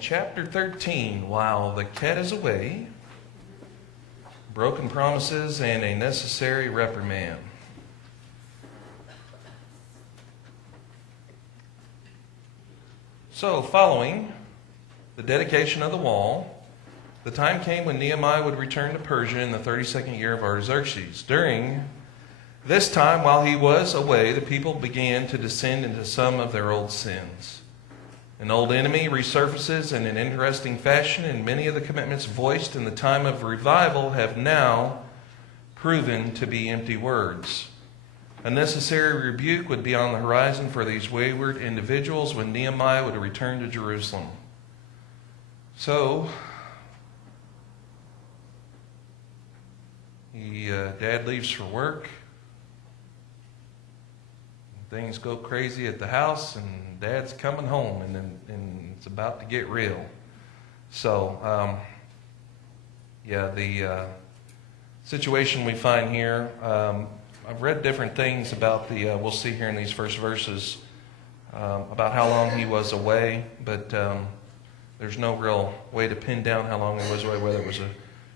chapter 13, While the Cat is Away, Broken Promises and a Necessary Reprimand. So, following the dedication of the wall, the time came when Nehemiah would return to Persia in the 32nd year of Artaxerxes. During this time, while he was away, the people began to descend into some of their old sins. An old enemy resurfaces in an interesting fashion, and many of the commitments voiced in the time of revival have now proven to be empty words. A necessary rebuke would be on the horizon for these wayward individuals when Nehemiah would return to Jerusalem. So, Dad leaves for work. Things go crazy at the house, and Dad's coming home, and it's about to get real. So, the situation we find here, I've read different things about we'll see here in these first verses, about how long he was away, but there's no real way to pin down how long he was away, whether it was a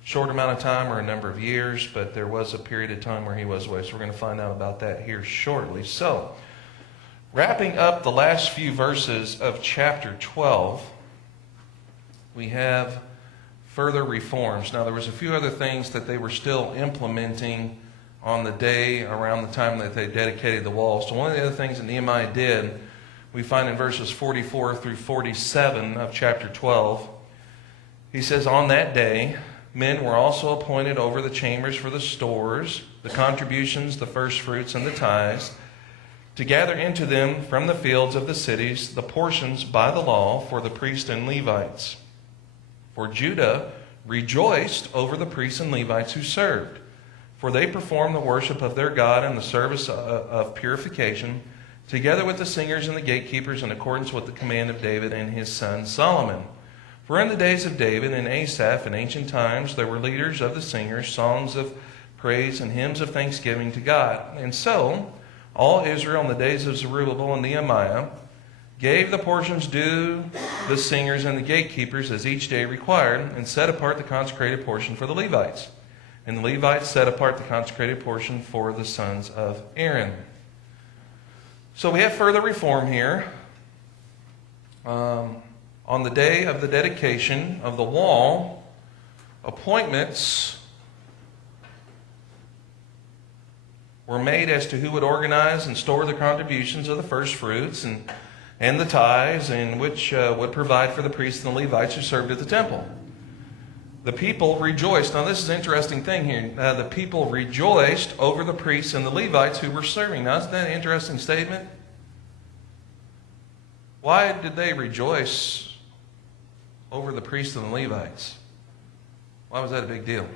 short amount of time or a number of years, but there was a period of time where he was away. So we're going to find out about that here shortly. So, wrapping up the last few verses of chapter 12, we have further reforms. Now, there was a few other things that they were still implementing on the day around the time that they dedicated the wall. So one of the other things that Nehemiah did, we find in verses 44 through 47 of chapter 12. He says, "On that day, men were also appointed over the chambers for the stores, the contributions, the first fruits, and the tithes, to gather into them from the fields of the cities the portions by the law for the priests and Levites. For Judah rejoiced over the priests and Levites who served, for they performed the worship of their God and the service of purification, together with the singers and the gatekeepers in accordance with the command of David and his son Solomon. For in the days of David and Asaph in ancient times there were leaders of the singers, songs of praise and hymns of thanksgiving to God. And so all Israel in the days of Zerubbabel and Nehemiah gave the portions due the singers and the gatekeepers as each day required, and set apart the consecrated portion for the Levites. And the Levites set apart the consecrated portion for the sons of Aaron." So we have further reform here. On the day of the dedication of the wall, appointments were made as to who would organize and store the contributions of the first fruits and the tithes, and which would provide for the priests and the Levites who served at the temple. The people rejoiced. Now this is an interesting thing here. The people rejoiced over the priests and the Levites who were serving. Now isn't that an interesting statement? Why did they rejoice over the priests and the Levites? Why was that a big deal?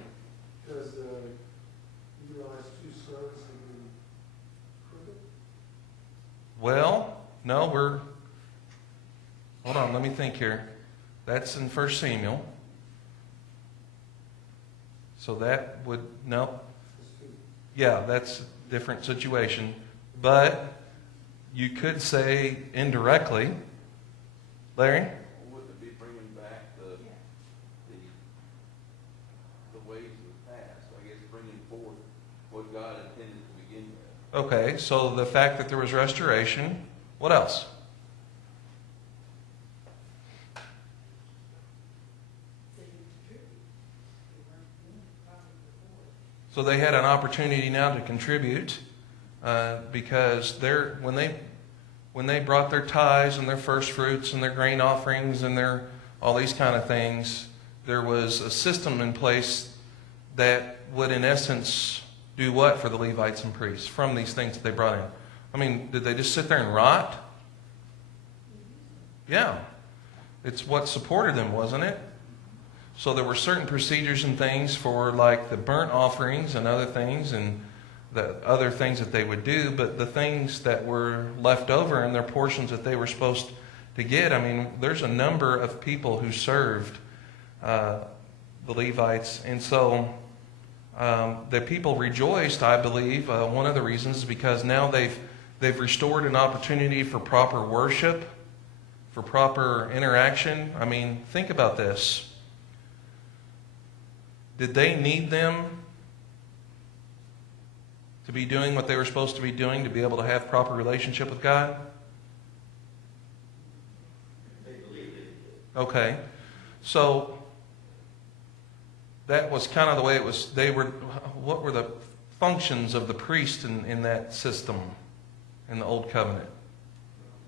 Because you realize two sons have been crooked? Well, no, hold on, let me think here. That's in 1 Samuel. So that would, no. Yeah, that's a different situation. But you could say indirectly, Larry? Wouldn't it be bringing back the ways of the past? I guess bringing forth what God intended to begin with. Okay, so the fact that there was restoration. What else? So they had an opportunity now to contribute because when they brought their tithes and their first fruits and their grain offerings and all these kind of things, there was a system in place that would in essence do what for the Levites and priests from these things that they brought in? I mean, did they just sit there and rot? Yeah. It's what supported them, wasn't it? So there were certain procedures and things for like the burnt offerings and other things and the other things that they would do, but the things that were left over and their portions that they were supposed to get, I mean, there's a number of people who served the Levites, and so the people rejoiced, I believe. One of the reasons is because now they've restored an opportunity for proper worship for proper interaction. I mean, think about this. Did they need them to be doing what they were supposed to be doing to be able to have proper relationship with God? They believed it. Okay. So that was kind of the way it was. What were the functions of the priest in that system in the Old Covenant?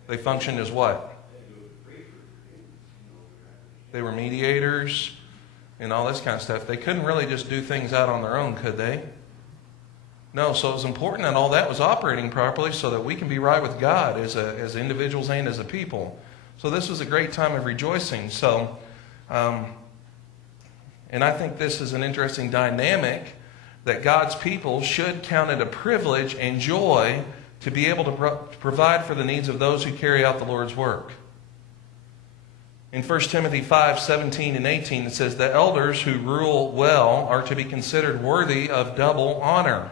They functioned as what? They were mediators and all this kind of stuff. They couldn't really just do things out on their own, could they? No, so it was important that all that was operating properly so that we can be right with God as individuals and as a people. So this was a great time of rejoicing. So, and I think this is an interesting dynamic that God's people should count it a privilege and joy to be able to provide for the needs of those who carry out the Lord's work. In 1 Timothy 5:17 and 18, it says, "The elders who rule well are to be considered worthy of double honor,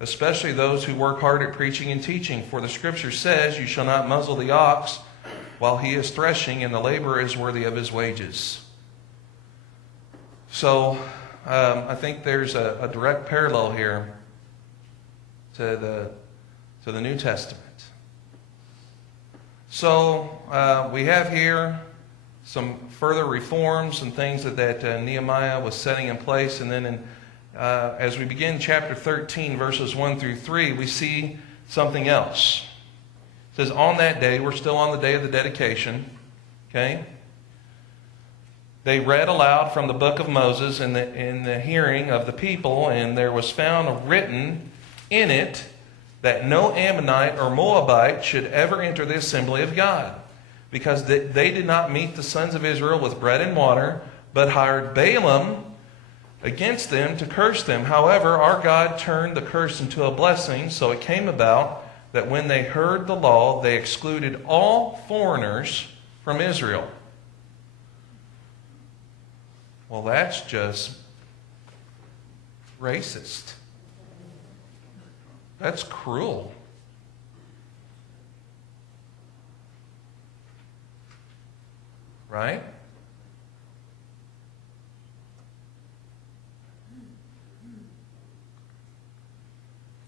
especially those who work hard at preaching and teaching. For the Scripture says, 'You shall not muzzle the ox while he is threshing, and the laborer is worthy of his wages.'" So I think there's a direct parallel here to the New Testament. So we have here some further reforms and things that Nehemiah was setting in place. And then as we begin chapter 13, verses 1 through 3, we see something else. It says, on that day, we're still on the day of the dedication, okay? They read aloud from the book of Moses in the hearing of the people, and there was found written in it that no Ammonite or Moabite should ever enter the assembly of God, because they did not meet the sons of Israel with bread and water, but hired Balaam against them to curse them. However, our God turned the curse into a blessing, so it came about that when they heard the law, they excluded all foreigners from Israel. Well, that's just racist. That's cruel. Right?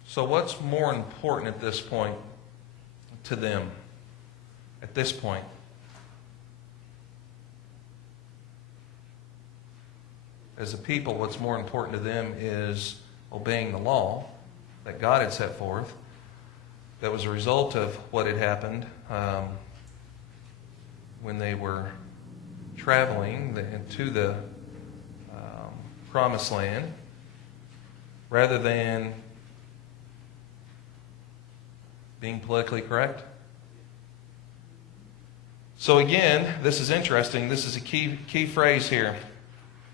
So what's more important at this point to them? At this point? As a people, what's more important to them is obeying the law that God had set forth. That was a result of what had happened when they were traveling to the promised land, rather than being politically correct. So again, this is interesting. This is a key phrase here.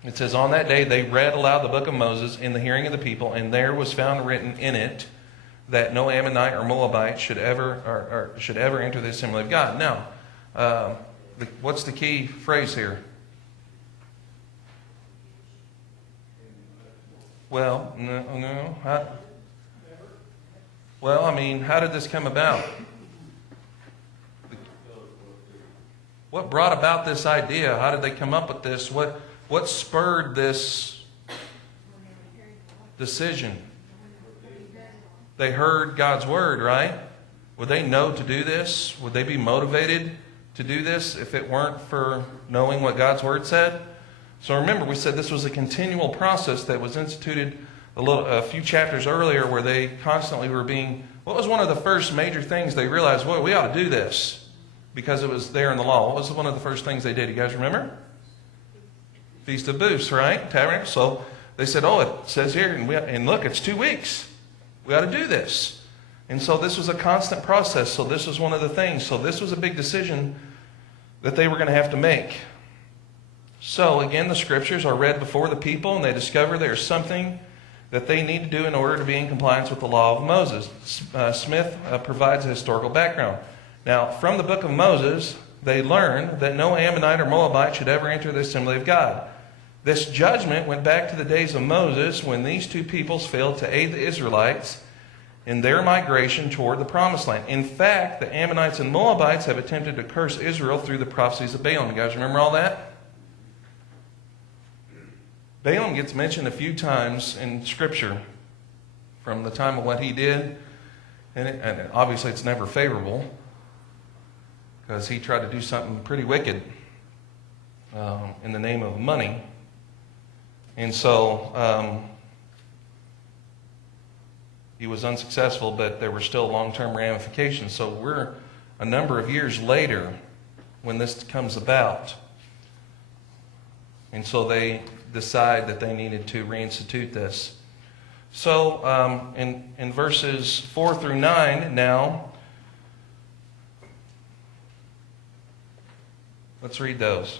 It says, on that day they read aloud the book of Moses in the hearing of the people, and there was found written in it that no Ammonite or Moabite should ever enter the assembly of God. Now, what's the key phrase here? Well, no. Well, I mean, how did this come about? What brought about this idea? How did they come up with this? What spurred this decision? They heard God's word, right? Would they know to do this? Would they be motivated to do this if it weren't for knowing what God's word said? So remember, we said this was a continual process that was instituted a few chapters earlier, where they constantly were being... What was one of the first major things they realized? Well, we ought to do this because it was there in the law. What was one of the first things they did? You guys remember? Feast of Booths, right? Tabernacle. So they said, oh, it says here, and look, it's 2 weeks. We ought to do this. And so this was a constant process. So this was one of the things. So this was a big decision that they were going to have to make. So again, the scriptures are read before the people, and they discover there's something that they need to do in order to be in compliance with the law of Moses. Smith provides a historical background. Now, from the book of Moses, they learned that no Ammonite or Moabite should ever enter the assembly of God. This judgment went back to the days of Moses, when these two peoples failed to aid the Israelites in their migration toward the Promised Land. In fact, the Ammonites and Moabites have attempted to curse Israel through the prophecies of Balaam. You guys remember all that? Balaam gets mentioned a few times in Scripture from the time of what he did, and obviously it's never favorable because he tried to do something pretty wicked in the name of money. And so he was unsuccessful, but there were still long-term ramifications. So we're a number of years later when this comes about. And so they decide that they needed to reinstitute this. So in verses 4 through 9 now, let's read those.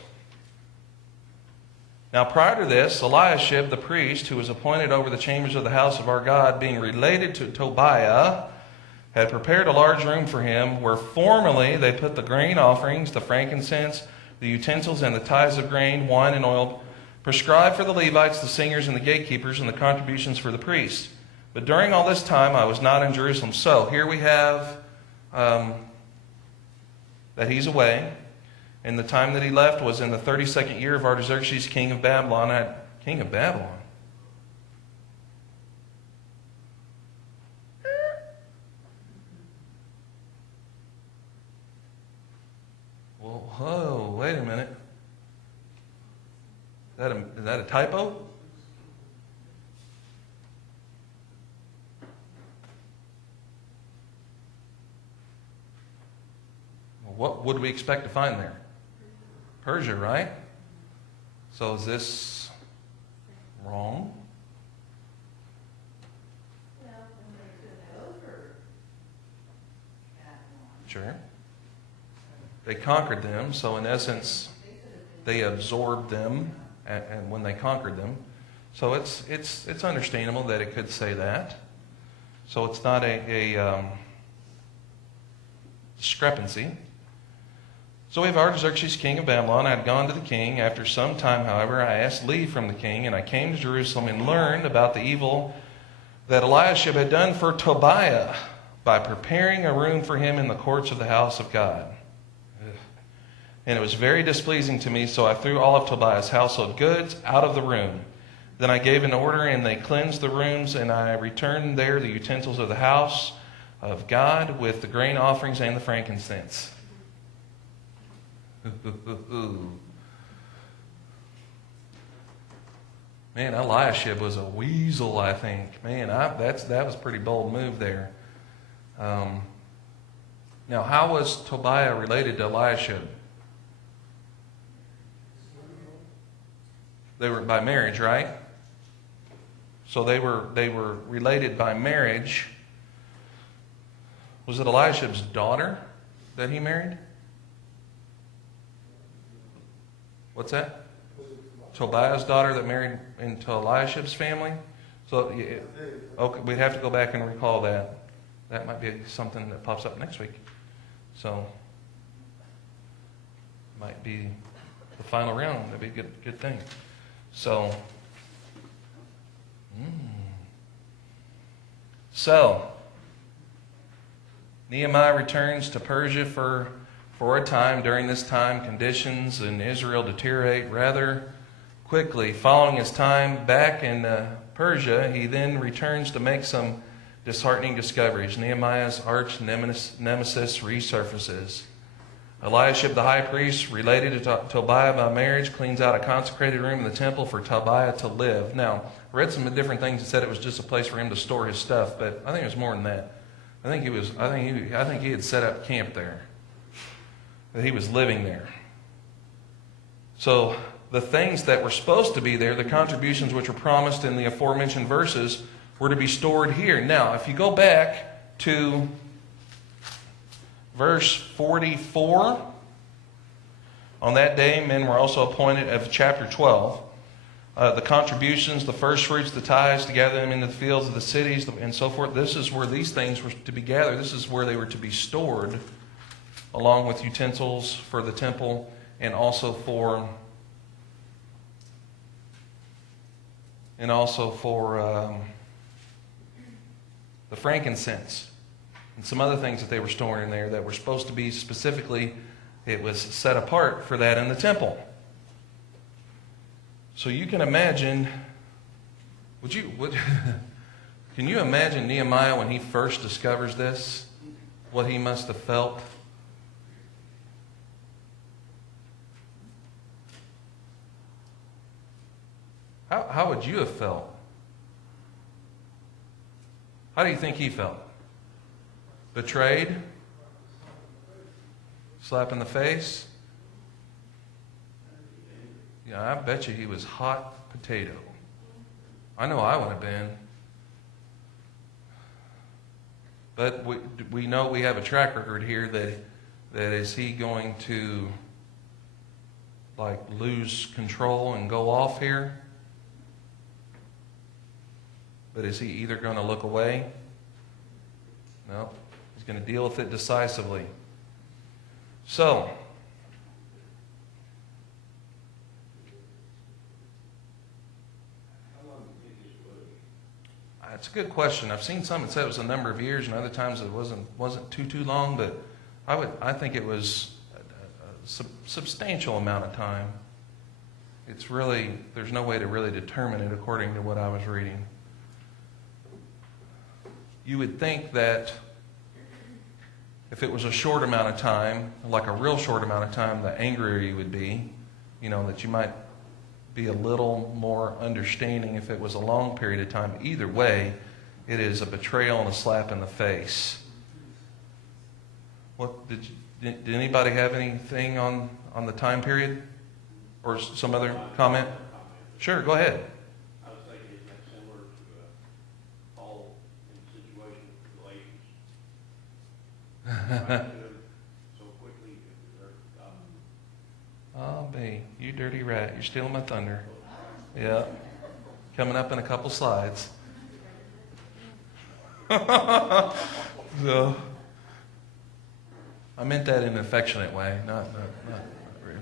Now prior to this, Eliashib the priest, who was appointed over the chambers of the house of our God, being related to Tobiah, had prepared a large room for him, where formerly they put the grain offerings, the frankincense, the utensils, and the tithes of grain, wine, and oil, prescribed for the Levites, the singers, and the gatekeepers, and the contributions for the priests. But during all this time I was not in Jerusalem. So here we have that he's away. And the time that he left was in the 32nd year of Artaxerxes, king of Babylon. King of Babylon? Well, whoa, wait a minute. Is that a typo? Well, what would we expect to find there? Persia, right? So is this wrong? Sure. They conquered them, so in essence, they absorbed them, and when they conquered them, so it's understandable that it could say that. So it's not a discrepancy. So we have Artaxerxes, king of Babylon. I had gone to the king. After some time, however, I asked leave from the king, and I came to Jerusalem and learned about the evil that Eliashib had done for Tobiah by preparing a room for him in the courts of the house of God. And it was very displeasing to me, so I threw all of Tobiah's household goods out of the room. Then I gave an order, and they cleansed the rooms, and I returned there the utensils of the house of God with the grain offerings and the frankincense. Man, Eliashib was a weasel, I think. Man, that was a pretty bold move there. Now, how was Tobiah related to Eliashib? They were by marriage, right? So they were related by marriage. Was it Eliashib's daughter that he married? What's that? Tobiah's daughter that married into Eliashib's family? So, okay, we'd have to go back and recall that. That might be something that pops up next week. So, might be the final round. That'd be a good thing. So, Nehemiah returns to Persia for a time. During this time, conditions in Israel deteriorate rather quickly. Following his time back in Persia, he then returns to make some disheartening discoveries. Nehemiah's arch nemesis resurfaces. Eliashib the high priest, related to Tobiah by marriage, cleans out a consecrated room in the temple for Tobiah to live. Now, I read some different things that said it was just a place for him to store his stuff, but I think it was more than that. I think he had set up camp there. That he was living there. So the things that were supposed to be there, the contributions which were promised in the aforementioned verses, were to be stored here. Now, if you go back to verse 44, on that day men were also appointed, of chapter 12, the contributions, the first fruits, the tithes, to gather them into the fields of the cities, and so forth. This is where these things were to be gathered. This is where they were to be stored, along with utensils for the temple, and also for the the frankincense, and some other things that they were storing in there that were supposed to be specifically, it was set apart for that in the temple. So you can imagine, can you imagine Nehemiah when he first discovers this? What he must have felt? How would you have felt? How do you think he felt? Betrayed? Slap in the face? Yeah, I bet you he was hot potato. I know I would have been. But we know we have a track record here that is he going to like lose control and go off here? But is he either going to look away? No. He's going to deal with it decisively. So, that's a good question. I've seen some that said it was a number of years, and other times it wasn't too long. But I think it was a substantial amount of time. It's really, there's no way to really determine it according to what I was reading. You would think that if it was a short amount of time, like a real short amount of time, the angrier you would be. You know, that you might be a little more understanding if it was a long period of time. Either way, it is a betrayal and a slap in the face. What did anybody have anything on the time period? Or some other comment? Sure, go ahead. I was thinking it's similar to Paul in the situation with the ladies. So quickly, Oh, me, you dirty rat. You're stealing my thunder. Yeah. Coming up in a couple slides. So, I meant that in an affectionate way, not rude.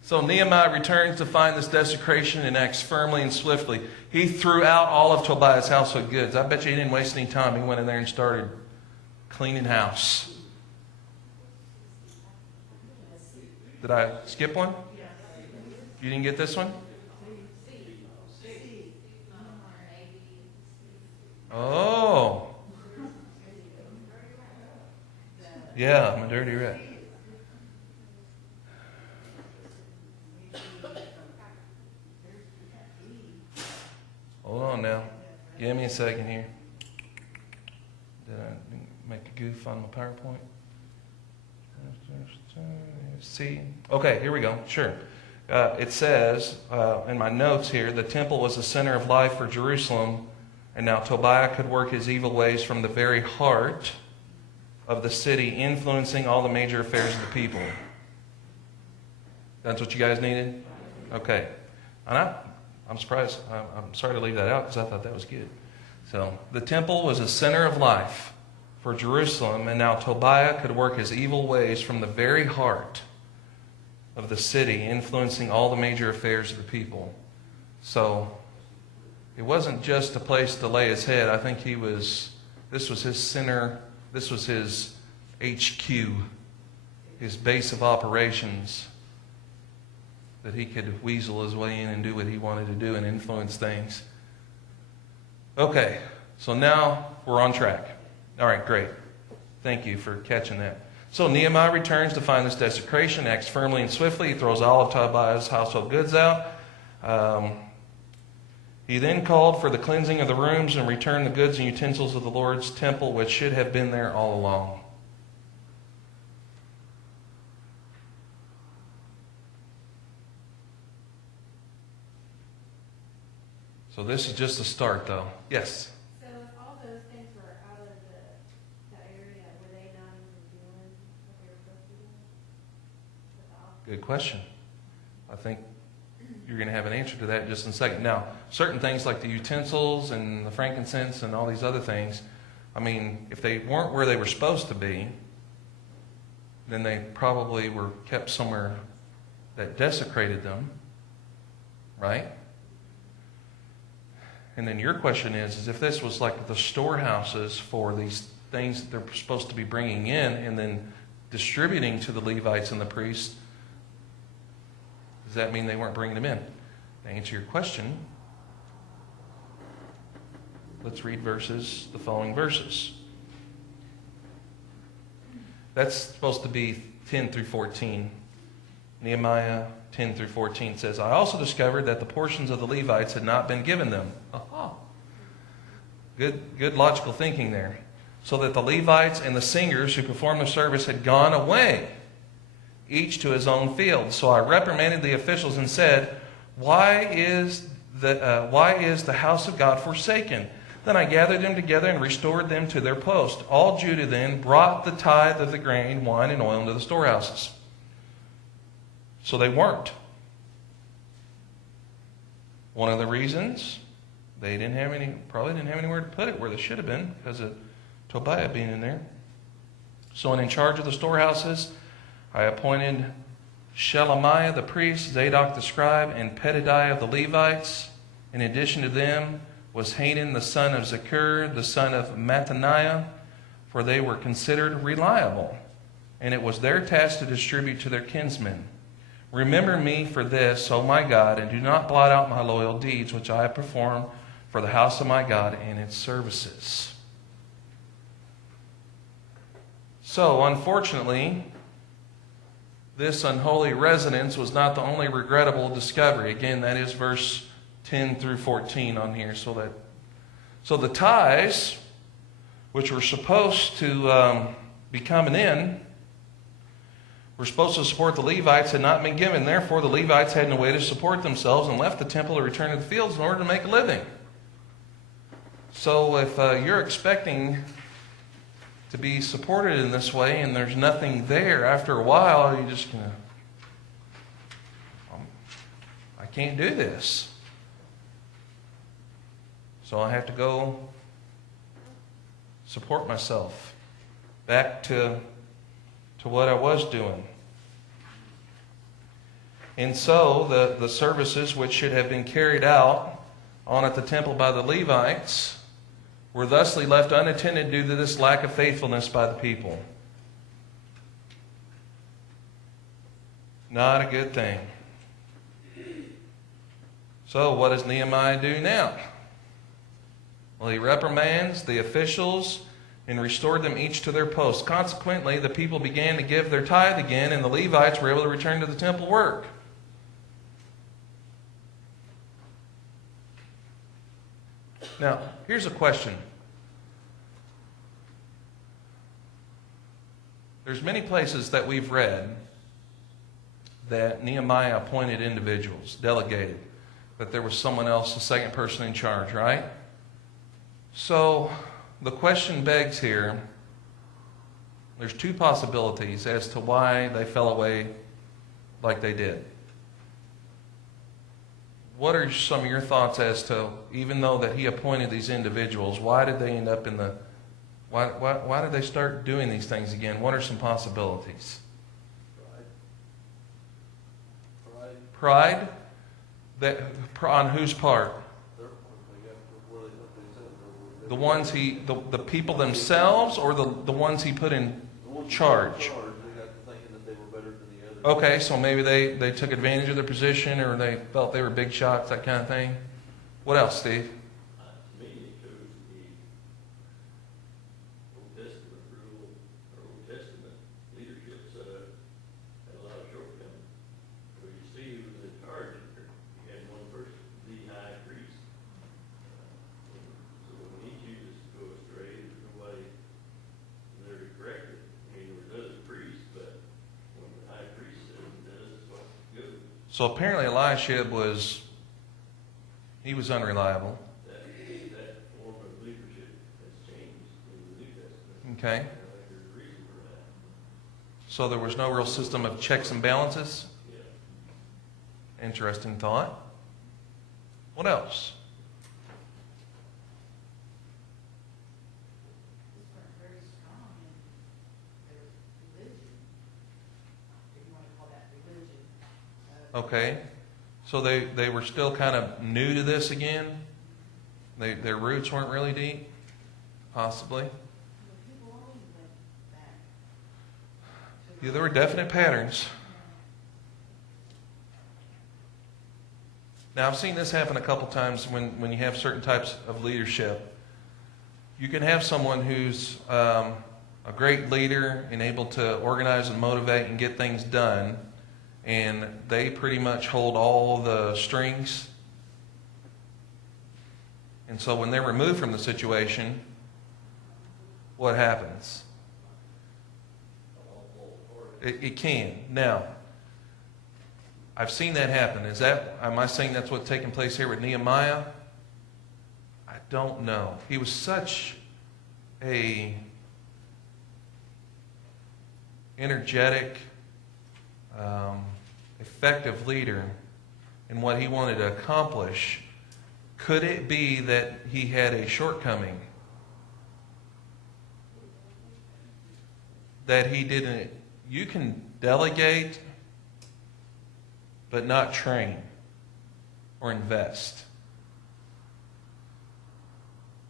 So Nehemiah returns to find this desecration and acts firmly and swiftly. He threw out all of Tobiah's household goods. I bet you he didn't waste any time. He went in there and started cleaning house. Did I skip one? You didn't get this one? Oh. Yeah, I'm a dirty rat. Hold on now. Give me a second here. Did I make a goof on my PowerPoint? See? Okay, here we go. Sure. It says in my notes here, the temple was the center of life for Jerusalem, and now Tobiah could work his evil ways from the very heart of the city, influencing all the major affairs of the people. That's what you guys needed? Okay. And I'm surprised. I'm sorry to leave that out because I thought that was good. So, the temple was a center of life for Jerusalem, and now Tobiah could work his evil ways from the very heart of the city, influencing all the major affairs of the people. So, it wasn't just a place to lay his head. I think this was his center, this was his HQ, his base of operations, that he could weasel his way in and do what he wanted to do and influence things. Okay, so now we're on track. All right, great. Thank you for catching that. So Nehemiah returns to find this desecration, acts firmly and swiftly. He throws all of Tobiah's household goods out. He then called for the cleansing of the rooms and returned the goods and utensils of the Lord's temple, which should have been there all along. So this is just the start, though. Yes? So if all those things were out of the area, were they not even doing what they were supposed to do? With all- Good question. I think you're going to have an answer to that in just in a second. Now, certain things like the utensils and the frankincense and all these other things, I mean, if they weren't where they were supposed to be, then they probably were kept somewhere that desecrated them, right? And then your question is if this was like the storehouses for these things that they're supposed to be bringing in and then distributing to the Levites and the priests, does that mean they weren't bringing them in? To answer your question, let's read the following verses. That's supposed to be 10 through 14. Nehemiah 10 through 14 says, I also discovered that the portions of the Levites had not been given them. Aha. Good logical thinking there. So that the Levites and the singers who performed the service had gone away, each to his own field. So I reprimanded the officials and said, Why is the house of God forsaken? Then I gathered them together and restored them to their post. All Judah then brought the tithe of the grain, wine, and oil into the storehouses. So they weren't. One of the reasons they probably didn't have anywhere to put it where they should have been because of Tobiah being in there. So in charge of the storehouses, I appointed Shelemiah the priest, Zadok the scribe, and Pedadiah of the Levites. In addition to them was Hanan the son of Zakur, the son of Mattaniah, for they were considered reliable, and it was their task to distribute to their kinsmen. Remember me for this, O my God, and do not blot out my loyal deeds, which I have performed for the house of my God and its services. So, unfortunately, this unholy residence was not the only regrettable discovery. Again, that is verse 10 through 14 on here. So the tithes, which were supposed to be coming in, were supposed to support the Levites, had not been given. Therefore, the Levites had no way to support themselves and left the temple to return to the fields in order to make a living. So if you're expecting to be supported in this way and there's nothing there, after a while, you're just going to, I can't do this. So I have to go support myself back to what I was doing. And so the services which should have been carried out on at the temple by the Levites were thusly left unattended due to this lack of faithfulness by the people. Not a good thing. So what does Nehemiah do now? Well, he reprimands the officials and restored them each to their posts. Consequently, the people began to give their tithe again, and the Levites were able to return to the temple work. Now, here's a question. There's many places that we've read that Nehemiah appointed individuals, delegated, that there was someone else, a second person in charge, right? So the question begs here, there's two possibilities as to why they fell away like they did. What are some of your thoughts as to, even though that he appointed these individuals, why did they end up in the, why did they start doing these things again? What are some possibilities? Pride? That, on whose part? The ones the people themselves, or the ones he put in charge? Okay, so maybe they took advantage of their position, or they felt they were big shots, that kind of thing. What else, Steve? To me, it shows the Old Testament rule, or Old Testament leadership had a lot of shortcomings. So you see who was in charge. You had one person, the high priest. So when he chooses to go astray, there's nobody there to correct it. I mean, there was other priests, but when the high priest says this is what's good. So apparently Eliashib was unreliable. That form of leadership has changed in the New Testament. Okay. I think there's a reason for that. So there was no real system of checks and balances? Yeah. Interesting thought. What else? Very strong in their religion, if you want to call that religion. Okay. So they were still kind of new to this again? Their roots weren't really deep, possibly. People always went back. Yeah, there were definite patterns. Now, I've seen this happen a couple times when you have certain types of leadership. You can have someone who's a great leader and able to organize and motivate and get things done, and they pretty much hold all the strings. And so when they're removed from the situation, what happens? It can. Now, I've seen that happen. Am I saying that's what's taking place here with Nehemiah? I don't know. He was such a energetic, effective leader in what he wanted to accomplish. Could it be that he had a shortcoming? That he didn't. You can delegate, but not train or invest.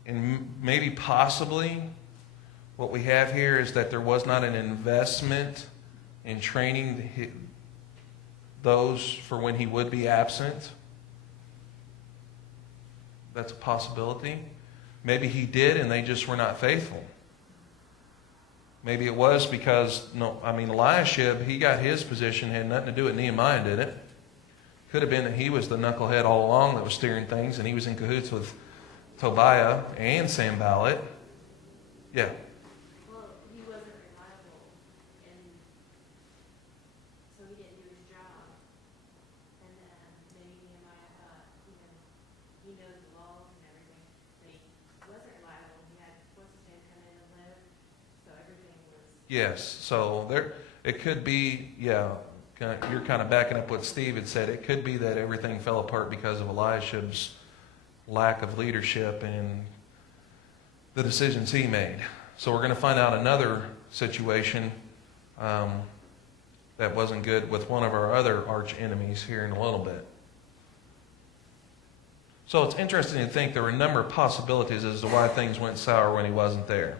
And maybe possibly what we have here is that there was not an investment in training those for when he would be absent. That's a possibility. Maybe he did and they just were not faithful. Maybe it was because, Eliashib, he got his position, had nothing to do with Nehemiah, did it? Could have been that he was the knucklehead all along that was steering things, and he was in cahoots with Tobiah and Sanballat. Yeah. Well, he wasn't reliable, and so he didn't do his job. And then maybe Nehemiah thought, he knows the laws and everything, but he wasn't reliable. He had, what's his name, come in and live, so everything was. Yes. So it could be, you're kind of backing up what Steve had said. It could be that everything fell apart because of Eliashib's lack of leadership and the decisions he made. So we're going to find out another situation that wasn't good with one of our other arch enemies here in a little bit. So it's interesting to think there were a number of possibilities as to why things went sour when he wasn't there.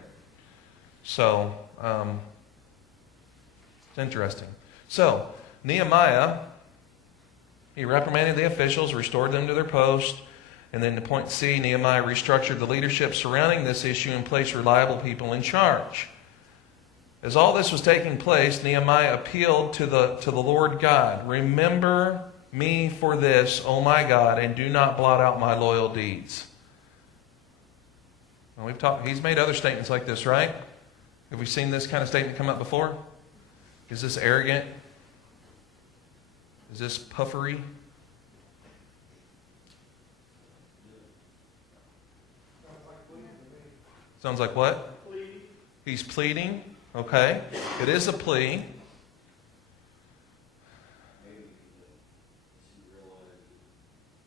So it's interesting. So Nehemiah, he reprimanded the officials, restored them to their post, and then to point C, Nehemiah restructured the leadership surrounding this issue and placed reliable people in charge. As all this was taking place, Nehemiah appealed to the Lord God. Remember me for this, O my God, and do not blot out my loyal deeds. Well, he's made other statements like this, right? Have we seen this kind of statement come up before? Is this arrogant? Is this puffery? Sounds like what? Pleading. He's pleading. Okay. It is a plea. Maybe he realized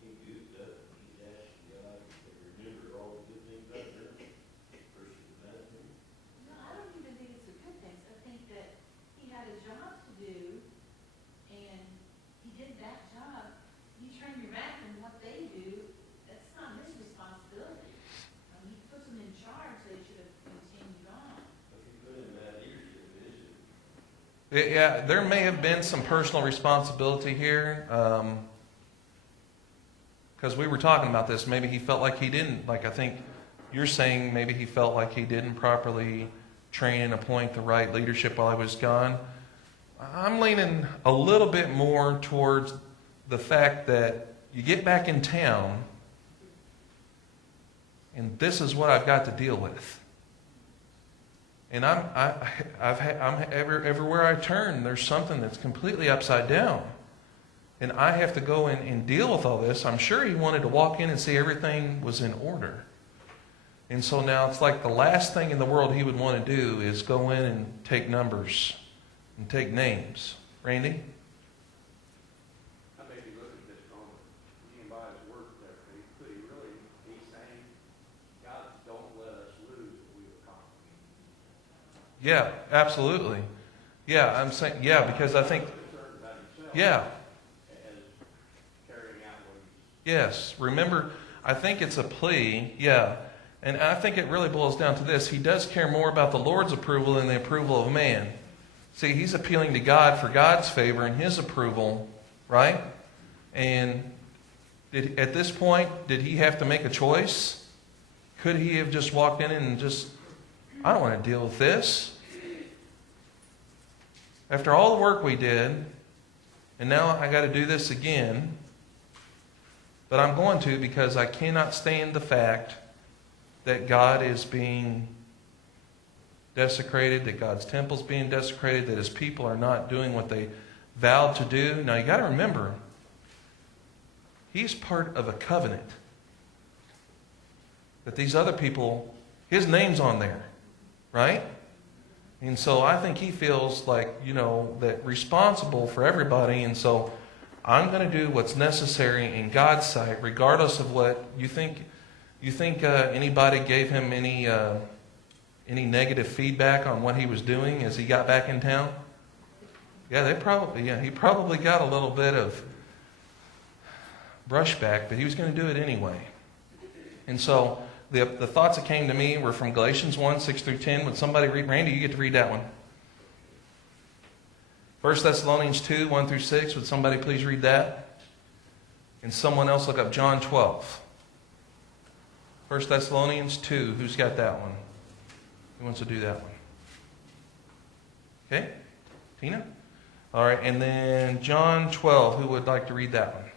he goofed up, he's asking God to remember all the good things I've done versus the bad things. No, I don't even think it's the good things. I think that he had a job to do, and he did that job. You turn your back on what they do, that's not his responsibility. He puts them in charge, they should have continued on. If you put in bad leadership, it is. Yeah, there may have been some personal responsibility here. Because we were talking about this. Maybe he felt like he didn't, like I think you're saying, maybe he felt like he didn't properly train and appoint the right leadership while he was gone. I'm leaning a little bit more towards the fact that you get back in town and this is what I've got to deal with. And everywhere I turn, there's something that's completely upside down. And I have to go in and deal with all this. I'm sure he wanted to walk in and see everything was in order. And so now it's like the last thing in the world he would want to do is go in and take numbers and take names. Randy? I think you look at this from Nehemiah's work there, could he really be saying, God, don't let us lose what we've accomplished? Yeah, absolutely. Yeah, I'm saying, yeah, because I think, Concerned about himself yeah, as carrying out what he's yes. Remember, I think it's a plea, yeah. And I think it really boils down to this. He does care more about the Lord's approval than the approval of man. See, he's appealing to God for God's favor and his approval, right? And at this point, did he have to make a choice? Could he have just walked in and just, I don't want to deal with this. After all the work we did, and now I got to do this again, but I'm going to because I cannot stand the fact that God is being desecrated, that God's temple is being desecrated, that his people are not doing what they vowed to do. Now you got to remember, he's part of a covenant. That these other people, his name's on there, right? And so I think he feels like, that responsible for everybody. And so I'm going to do what's necessary in God's sight, regardless of what you think. You think anybody gave him any negative feedback on what he was doing as he got back in town? Yeah, he probably got a little bit of brushback, but he was going to do it anyway. And so the thoughts that came to me were from Galatians 1, 6 through 10. Would somebody read? Randy, you get to read that one. 1 Thessalonians 2, 1 through 6. Would somebody please read that? And someone else look up John 12. 1 Thessalonians 2. Who's got that one? Who wants to do that one? Okay. Tina? All right. And then John 12. Who would like to read that one?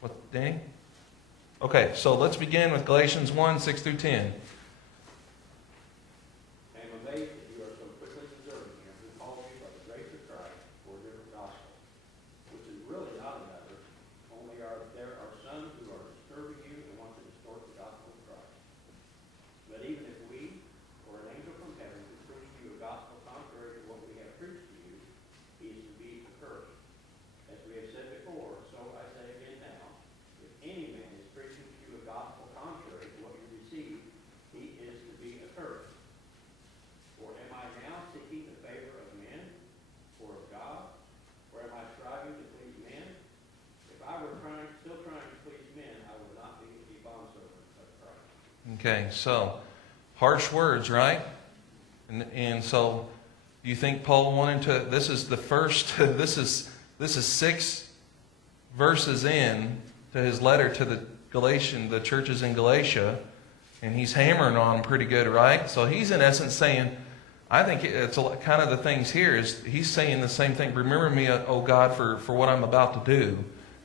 What, Danny? Okay. So let's begin with Galatians 1, 6 through 10. I am amazed that you are so quickly deserving him who called you by the grace of Christ for your gospel, which is really not another, only there are some who are disturbing you and want to distort the gospel of Christ. But even if we, or an angel from heaven, who preach to you a gospel contrary to what we have preached to you, he is to be accursed. As we have said before, so I say again now, if any man is preaching to you a gospel contrary to what you received, he is to be accursed. For am I now seeking the favor of men, or of God? Or am I striving to please men? If I were still trying to please men, I would not be a bondservant of Christ. Okay, so harsh words, right? And so you think Paul wanted to, this is the first, this is 6 verses in to his letter to the churches in Galatia, and he's hammering on them pretty good, right? So he's in essence saying, I think it's kind of the things here is he's saying the same thing. Remember me, oh God, for what I'm about to do,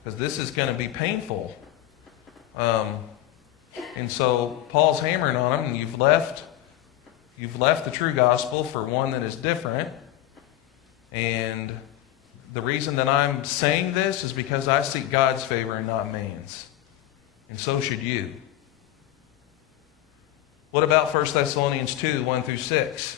because this is going to be painful. And so Paul's hammering on them, and you've left the true gospel for one that is different. And the reason that I'm saying this is because I seek God's favor and not man's. And so should you. What about 1 Thessalonians 2, 1 through 6?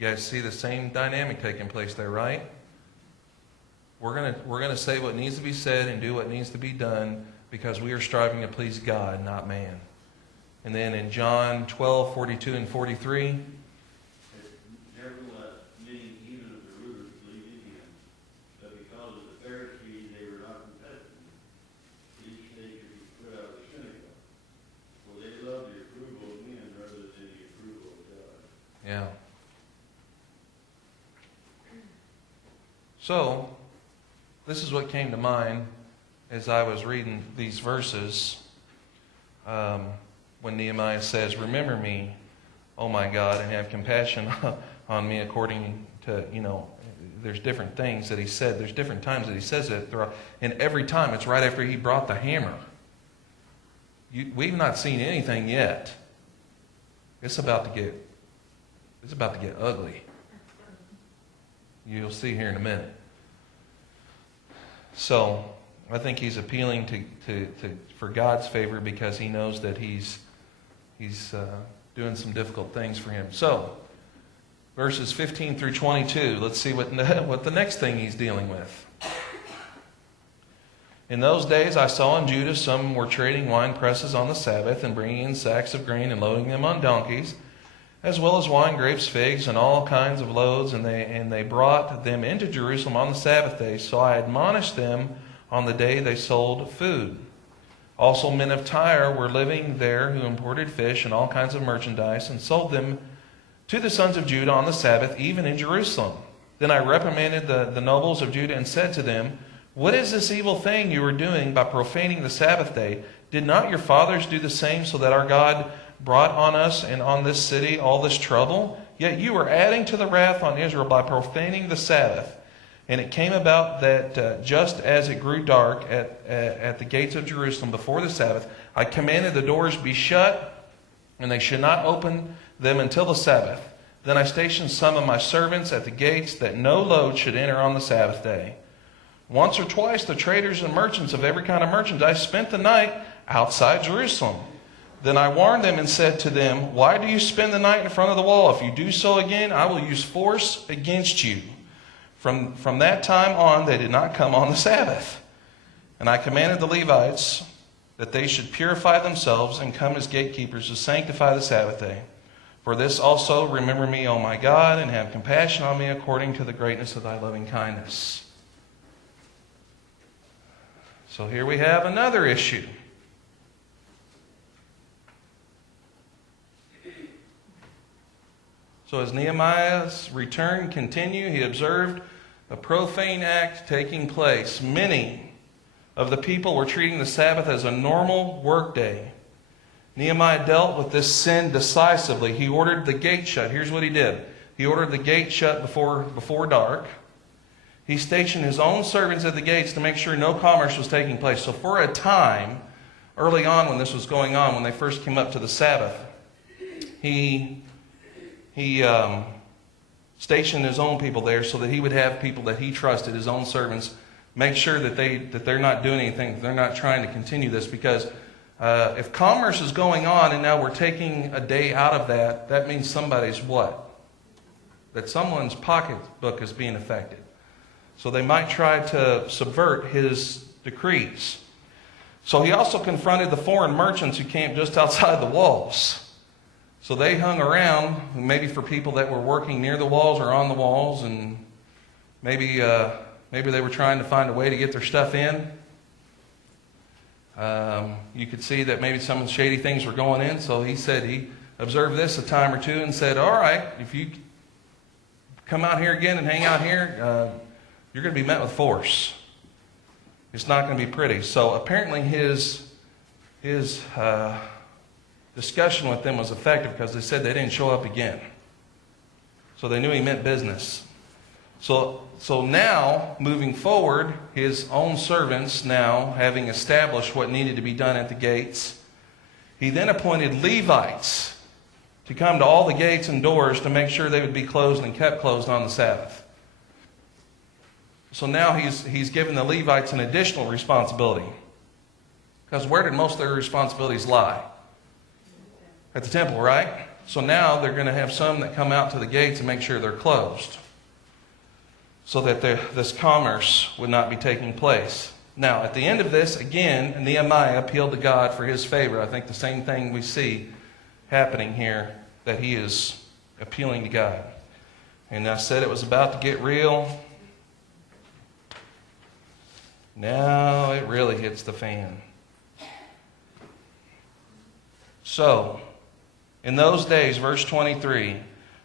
You guys see the same dynamic taking place there, right? We're gonna say what needs to be said and do what needs to be done because we are striving to please God, not man. And then in John 12, 42 and 43. Nevertheless, many even of the rulers believed in him, but because of the Pharisees they were not competitive, each they should be put out of the synagogue. For they loved the approval of men rather than the approval of God. Yeah. So, this is what came to mind as I was reading these verses when Nehemiah says, remember me, oh my God, and have compassion on me according to, there's different things that he said. There's different times that he says it throughout. And every time it's right after he brought the hammer. We've not seen anything yet. it's about to get ugly. You'll see here in a minute. So I think he's appealing for God's favor because he knows that he's doing some difficult things for him. So verses 15 through 22. Let's see what the next thing he's dealing with. In those days I saw in Judah some were trading wine presses on the Sabbath and bringing in sacks of grain and loading them on donkeys, as well as wine, grapes, figs, and all kinds of loads, and they brought them into Jerusalem on the Sabbath day. So I admonished them on the day they sold food. Also men of Tyre were living there who imported fish and all kinds of merchandise and sold them to the sons of Judah on the Sabbath, even in Jerusalem. Then I reprimanded the nobles of Judah and said to them, "What is this evil thing you are doing by profaning the Sabbath day? Did not your fathers do the same, so that our God brought on us and on this city all this trouble? Yet you are adding to the wrath on Israel by profaning the Sabbath." And it came about that just as it grew dark at the gates of Jerusalem before the Sabbath, I commanded the doors be shut, and they should not open them until the Sabbath. Then I stationed some of my servants at the gates, that no load should enter on the Sabbath day. Once or twice the traders and merchants of every kind of merchandise spent the night outside Jerusalem. Then I warned them and said to them, "Why do you spend the night in front of the wall? If you do so again, I will use force against you." From that time on, they did not come on the Sabbath. And I commanded the Levites that they should purify themselves and come as gatekeepers to sanctify the Sabbath day. For this also remember me, O my God, and have compassion on me according to the greatness of thy loving kindness. So here we have another issue. So as Nehemiah's return continued, he observed a profane act taking place. Many of the people were treating the Sabbath as a normal workday. Nehemiah dealt with this sin decisively. He ordered the gate shut. Here's what he did. He ordered the gate shut before dark. He stationed his own servants at the gates to make sure no commerce was taking place. So for a time, early on when this was going on, when they first came up to the Sabbath, he stationed his own people there so that he would have people that he trusted, his own servants, make sure that they're not doing anything, that they're not trying to continue this. Because if commerce is going on and now we're taking a day out of that, that means somebody's what? That someone's pocketbook is being affected. So they might try to subvert his decrees. So he also confronted the foreign merchants who camped just outside the walls. So they hung around, maybe for people that were working near the walls or on the walls, and maybe they were trying to find a way to get their stuff in. You could see that maybe some shady things were going in. So he said he observed this a time or two and said, "All right, if you come out here again and hang out here, you're going to be met with force. It's not going to be pretty." So apparently his discussion with them was effective, because they said they didn't show up again. So they knew he meant business. So now, moving forward, his own servants now, having established what needed to be done at the gates, he then appointed Levites to come to all the gates and doors to make sure they would be closed and kept closed on the Sabbath. So now he's given the Levites an additional responsibility. Because where did most of their responsibilities lie? At the temple, right? So now they're going to have some that come out to the gates and make sure they're closed, so that this commerce would not be taking place. Now, at the end of this, again, Nehemiah appealed to God for his favor. I think the same thing we see happening here, that he is appealing to God. And I said it was about to get real. Now it really hits the fan. So, in those days, verse 23,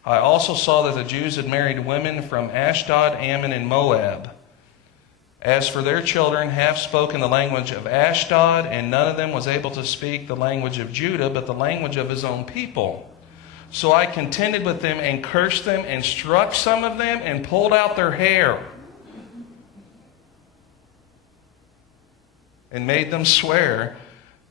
I also saw that the Jews had married women from Ashdod, Ammon, and Moab. As for their children, half spoke in the language of Ashdod, and none of them was able to speak the language of Judah, but the language of his own people. So I contended with them and cursed them and struck some of them and pulled out their hair and made them swear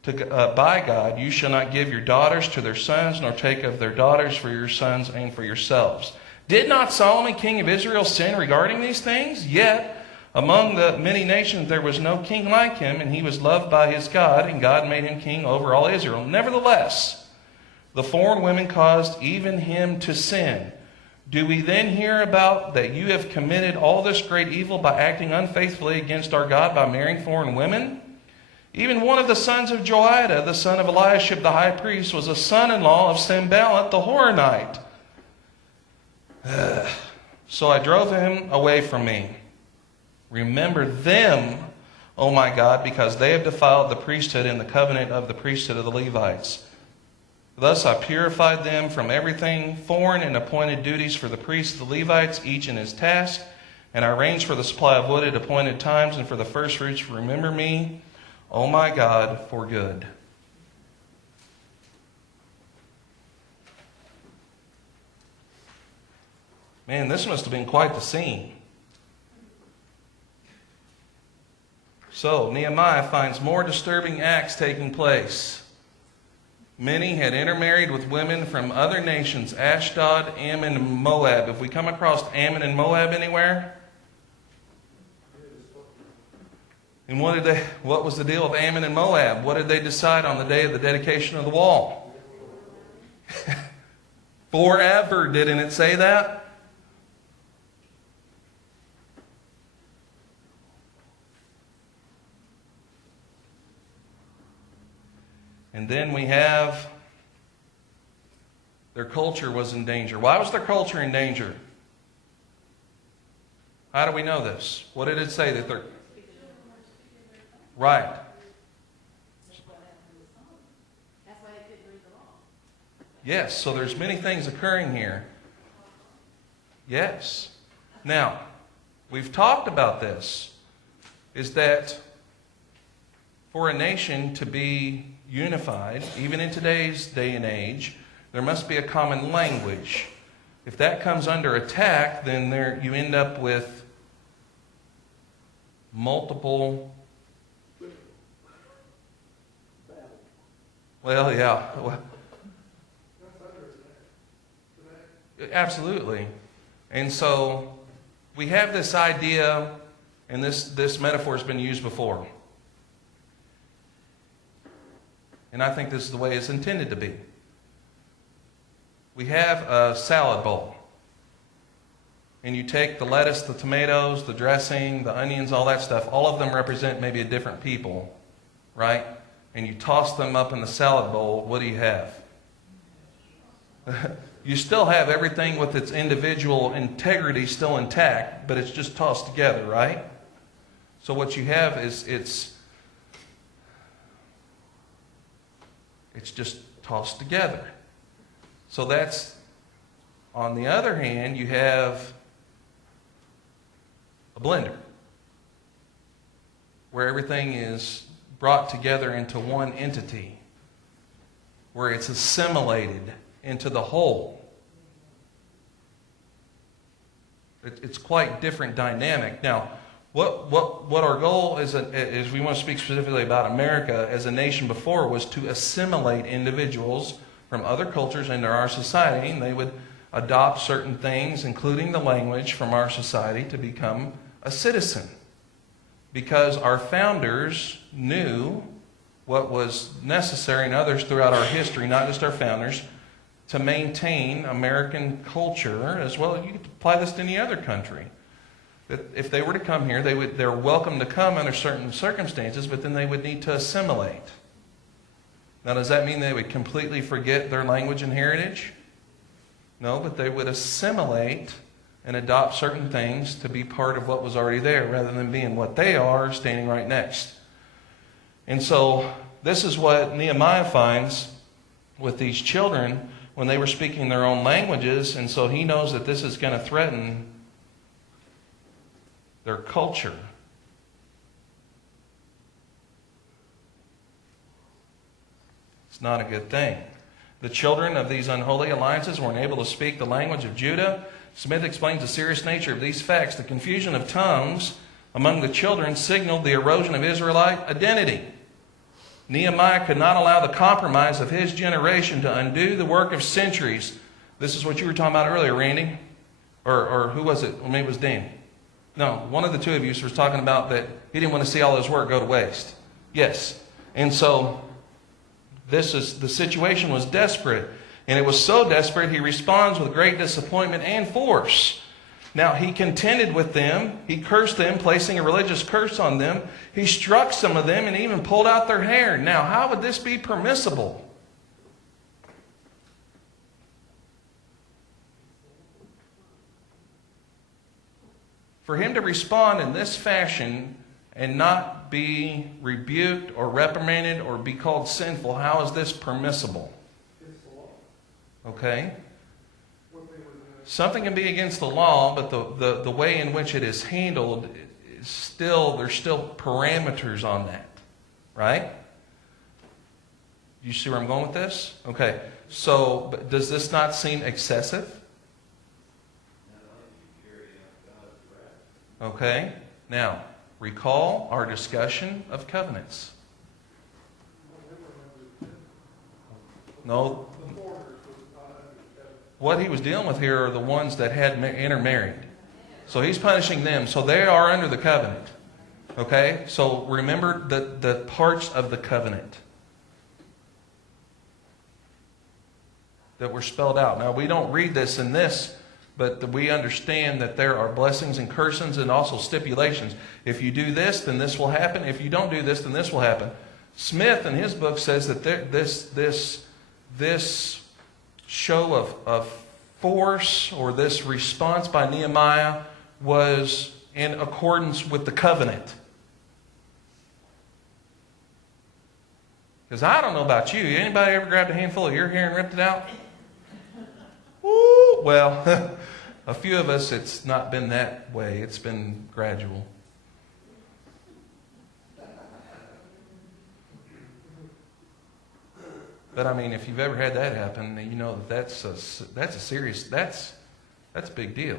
by God, you shall not give your daughters to their sons, nor take of their daughters for your sons and for yourselves. Did not Solomon, king of Israel, sin regarding these things? Yet among the many nations there was no king like him, and he was loved by his God, and God made him king over all Israel. Nevertheless, the foreign women caused even him to sin. Do we then hear about that you have committed all this great evil by acting unfaithfully against our God by marrying foreign women? Even one of the sons of Joiada, the son of Eliashib the high priest, was a son-in-law of Sanballat the Horonite. So I drove him away from me. Remember them, O my God, because they have defiled the priesthood and the covenant of the priesthood of the Levites. Thus I purified them from everything foreign and appointed duties for the priests, the Levites, each in his task. And I arranged for the supply of wood at appointed times and for the first fruits. Remember me, O my God, for good. Man, this must have been quite the scene. So, Nehemiah finds more disturbing acts taking place. Many had intermarried with women from other nations, Ashdod, Ammon, and Moab. Have we come across Ammon and Moab anywhere? And what was the deal with Ammon and Moab? What did they decide on the day of the dedication of the wall? Forever, didn't it say that? And then we have their culture was in danger. Why was their culture in danger? How do we know this? What did it say that they're... Right. That's why they couldn't read the law. Yes, so there's many things occurring here. Yes. Now, we've talked about this, is that for a nation to be unified, even in today's day and age, there must be a common language. If that comes under attack, then you end up with multiple... Well, yeah. Absolutely. And so we have this idea, and this metaphor has been used before. And I think this is the way it's intended to be. We have a salad bowl. And you take the lettuce, the tomatoes, the dressing, the onions, all that stuff. All of them represent maybe a different people, right? And you toss them up in the salad bowl. What do you have? You still have everything with its individual integrity still intact, but it's just tossed together, right? So what you have is it's just tossed together. So that's, on the other hand, you have a blender where everything is brought together into one entity, where it's assimilated into the whole. It's quite different dynamic. Now, what our goal is we want to speak specifically about America as a nation before was to assimilate individuals from other cultures into our society, and they would adopt certain things, including the language from our society, to become a citizen. Because our founders knew what was necessary, and others throughout our history, not just our founders, to maintain American culture as well. You could apply this to any other country. That if they were to come here, they're welcome to come under certain circumstances, but then they would need to assimilate. Now, does that mean they would completely forget their language and heritage? No, but they would assimilate and adopt certain things to be part of what was already there, rather than being what they are, standing right next. And so, this is what Nehemiah finds with these children when they were speaking their own languages, and so he knows that this is going to threaten their culture. It's not a good thing. The children of these unholy alliances were unable to speak the language of Judah. Smith explains the serious nature of these facts. The confusion of tongues among the children signaled the erosion of Israelite identity. Nehemiah could not allow the compromise of his generation to undo the work of centuries. This is what you were talking about earlier, Randy. Or who was it? Or maybe it was Dan. No, one of the two of you was talking about that he didn't want to see all his work go to waste. Yes. And so the situation was desperate. And it was so desperate, he responds with great disappointment and force. Now, he contended with them. He cursed them, placing a religious curse on them. He struck some of them and even pulled out their hair. Now, how would this be permissible? For him to respond in this fashion and not be rebuked or reprimanded or be called sinful, how is this permissible? It's the law. Okay? What they were doing. Something can be against the law, but the way in which it is handled is there's still parameters on that. Right? You see where I'm going with this? Okay. So, but does this not seem excessive? Okay. Now, recall our discussion of covenants. No. The foreigners was not under the covenant. What he was dealing with here are the ones that had intermarried. So he's punishing them. So they are under the covenant. Okay? So remember the parts of the covenant that were spelled out. Now, we don't read this in this, but we understand that there are blessings and cursings and also stipulations. If you do this, then this will happen. If you don't do this, then this will happen. Smith, in his book, says that this show of force or this response by Nehemiah was in accordance with the covenant. Because I don't know about you. Anybody ever grabbed a handful of your hair and ripped it out? Woo! Well, a few of us, it's not been that way. It's been gradual. But I mean, if you've ever had that happen, you know that's a serious, that's a big deal.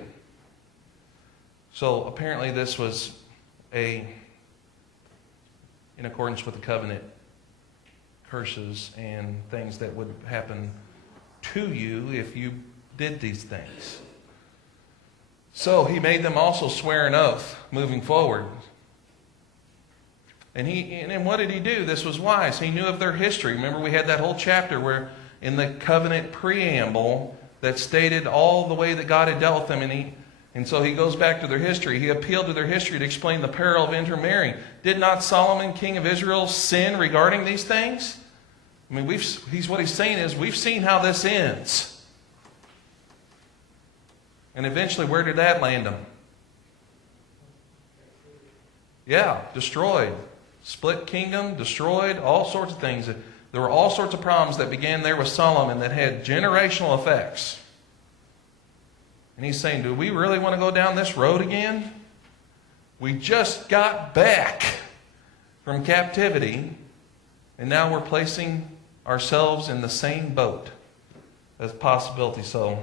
So apparently this was in accordance with the covenant curses and things that would happen to you if you did these things. So he made them also swear an oath moving forward. And then what did he do? This was wise. He knew of their history. Remember, we had that whole chapter where in the covenant preamble that stated all the way that God had dealt with them. And so he goes back to their history. He appealed to their history to explain the peril of intermarrying. Did not Solomon, king of Israel, sin regarding these things? I mean, what he's saying is, we've seen how this ends. And eventually, where did that land them? Yeah, destroyed. Split kingdom, destroyed, all sorts of things. There were all sorts of problems that began there with Solomon that had generational effects. And he's saying, do we really want to go down this road again? We just got back from captivity, and now we're placing ourselves in the same boat as possibility. So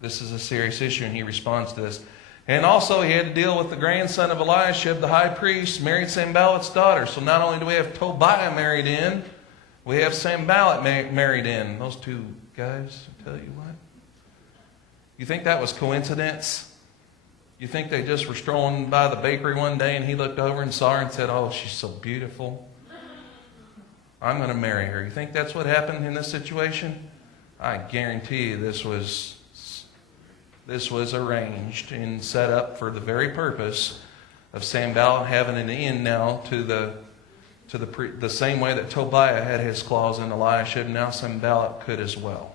this is a serious issue, and he responds to this. And also he had to deal with the grandson of Eliashib, the high priest, married Sanballat's daughter. So not only do we have Tobiah married in, we have Sanballat married in. Those two guys, I tell you what. You think that was coincidence? You think they just were strolling by the bakery one day and he looked over and saw her and said, oh, she's so beautiful. I'm going to marry her. You think that's what happened in this situation? I guarantee you this was arranged and set up for the very purpose of Sanballat having an end now to the same way that Tobiah had his clause in Eliashib. Now Sanballat could as well.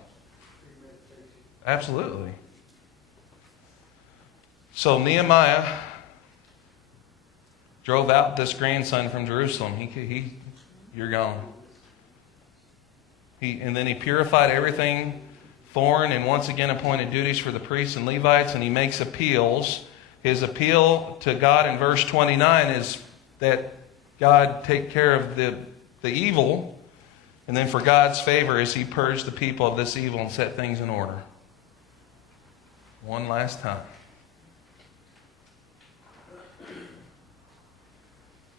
Absolutely. So Nehemiah drove out this grandson from Jerusalem. You're gone. And then he purified everything foreign and once again appointed duties for the priests and Levites, and he makes appeals. His appeal to God in verse 29 is that God take care of the evil, and then for God's favor as he purged the people of this evil and set things in order. One last time.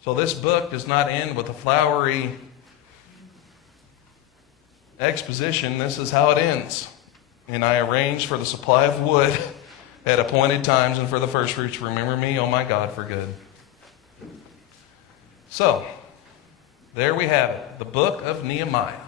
So this book does not end with a flowery exposition. This is how it ends. And I arranged for the supply of wood at appointed times and for the first fruits. Remember me, oh my God, for good. So, there we have it. The book of Nehemiah.